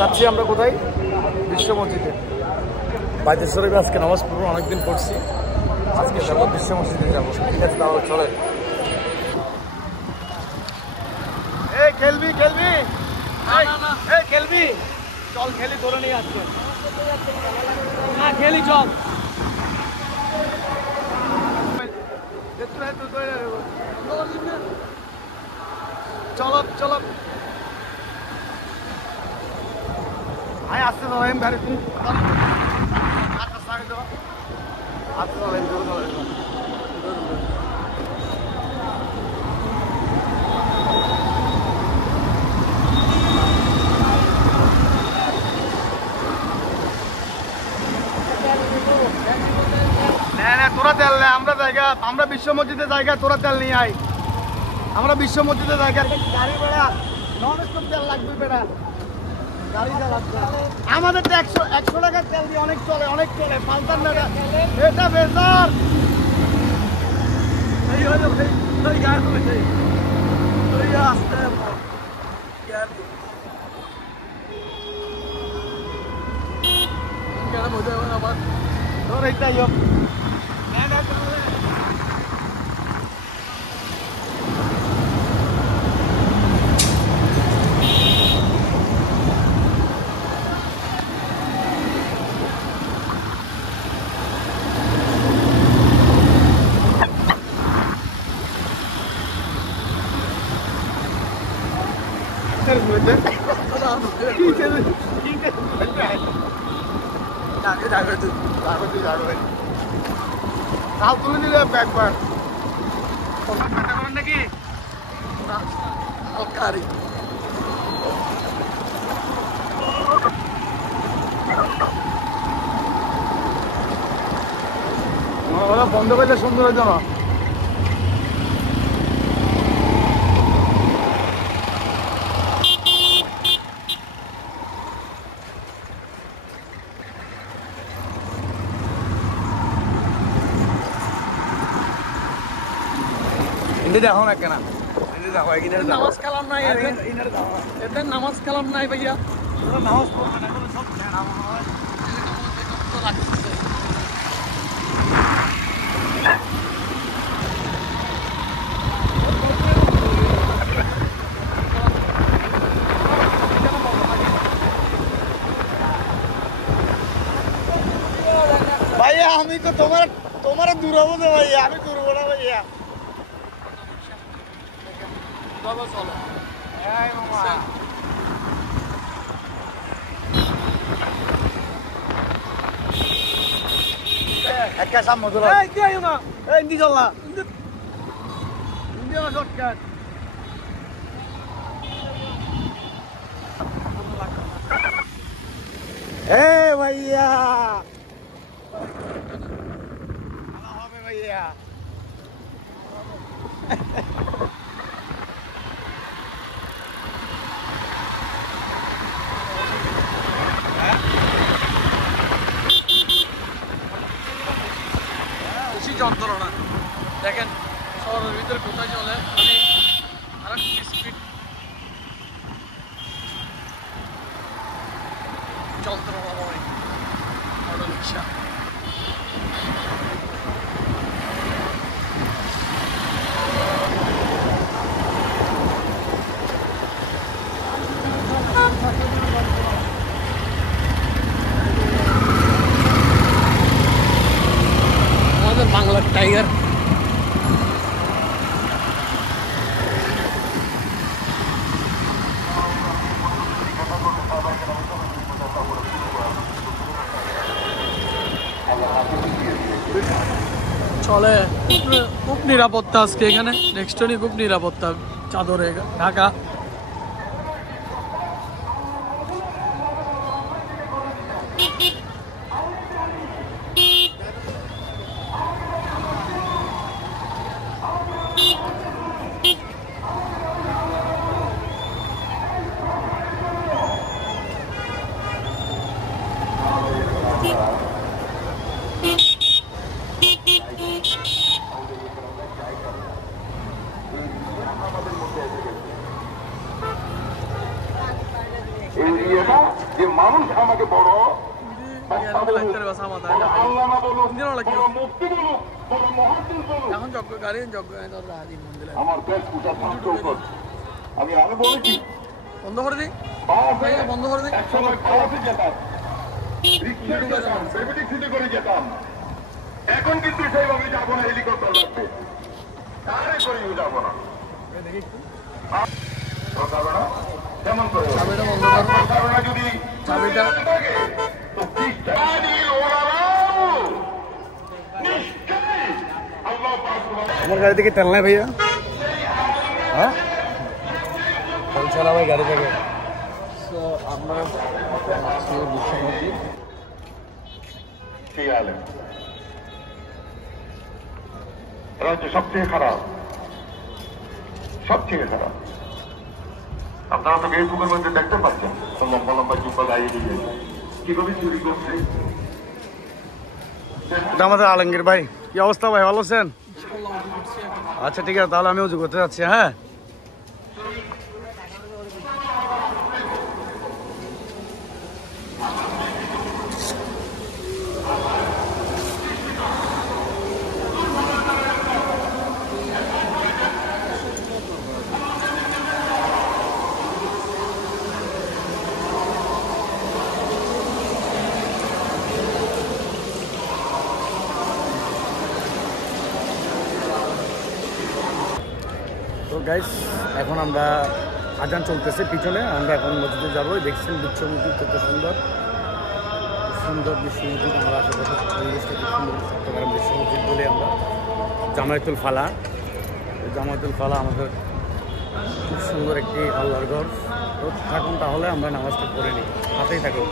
যাচ্ছি আমরা কোথায়? বিশ্ব মসজিদে। বাইতে শরীফে আজকে নামাজ পড়বো, অনেকদিন পড়ছি, আজকে যাবো বিশ্ব মসজিদে যাবো। ঠিক আছে, তাহলে চলে। এই খেলবি খেলবি এই খেলবি, চল খেলি, ধরে নিয়ে আসছে না, খেলি চল। চলো চলো, আয় আসতে দাও, এম গাড়ি তুমি আসতে দাও, এম ধরে দাও। তোরা তেল নেই, আমরা জায়গা, আমরা বিশ্ব মসজিদের জায়গা, তোরা তেল নিয়ে আয়। আমরা বিশ্ব মসজিদের জায়গা, গাড়ি বেড়া নন স্টপ তেল লাগবে বেড়া, গাড়ি চালাচ্ছে। আমাদের তো 100 টাকার তেল দিয়ে অনেক চলে, অনেক চলে, পাল্টার না এটা বেজার। এই হলো এই গাড়ি হয়েছে, এই আসতে কেন মজা হবে আমার ধর এইটাই হোক। কাল তুলে দিলে একবার নাকি বন্ধ করলে সুন্দর হইতো না। দেখো না কেন নামাজ কালাম নাই, এদের নামাজ কালাম নাই ভাইয়া, নামাজ পড়বে না সব ভাইয়া। আমি তো তোমার দূর হবো না ভাইয়া, আমি দূরবো না ভাইয়া। চলো একটা সামনে চলো, হিন্দি চললা, হিন্দি আমার শর্টকাট। এ ভাইয়া ভালো হবে ভাইয়া। যন্ত্রণা দেখেন শহরের ভিতরে কোথায় চলে, মানে আর স্পিড যন্ত্রণা হয় অটো রিক্সা। আমাদের বাংলার টাইগার চলে, খুব নিরাপত্তা আজকে এখানে, নেক্সটনি খুব নিরাপত্তা, চাদরে ঢাকা। যে মানুষ আমাকে বড় আল্লাহ না বলুক, বড় মুক্তি বলুক, বড় মহাদিন বলুক, আমার দেশ পূজা ধ্বংস করছে। আমি আরো বলেছি বন্ধ করে দিই, বন্ধ করে দিই। একসময় বাসে যেতাম, রিক্সায় যেতাম, প্রাইভেট সিটে করে যেতাম। এখন কিন্তু সেইভাবে যাবো না, হেলিকপ্টার লাগবে, কারে করেও যাবো না। কেমন করে চাবিটা বন্ধ করো, যদি চাবিটা থাকে তো আমার গাড়ি থেকে তেল নাই ভাইয়া। হ্যাঁ তেল ছাড়া ভাই গাড়ি থেকে। আমরা এরা হচ্ছে সবচেয়ে খারাপ, সবচেয়ে খারাপ। আপনারা তো ফেসবুকের মধ্যে দেখতে পাচ্ছেন, লম্বা লম্বা জুব্বা গাইয়ে দিয়ে কিভাবে চুরি করছে। এটা আমাদের আলমগীর ভাই। কি অবস্থা ভাই, ভালো আছেন? আচ্ছা ঠিক আছে, তাহলে আমি উজু করতে যাচ্ছি। হ্যাঁ তো গাইস, এখন আমরা আজান চলতেছে পিছনে, আমরা এখন মসজিদে যাবো। দেখছেন বিশ্ব মসজিদ কত সুন্দর, সুন্দর বিশ্ব মসজিদ। আমরা আশেপাশে পরিবেশটা খুব সুন্দর, চট্টগ্রাম বিশ্ব মসজিদ বলে আমরা। জামায়াতুল ফালা, জামায়াতুল ফালা আমাদের খুব সুন্দর একটি আল্লাহর ঘর। তো থাকুন, তাহলে আমরা নামাজটা পড়ে নিই, হাতেই থাকুন।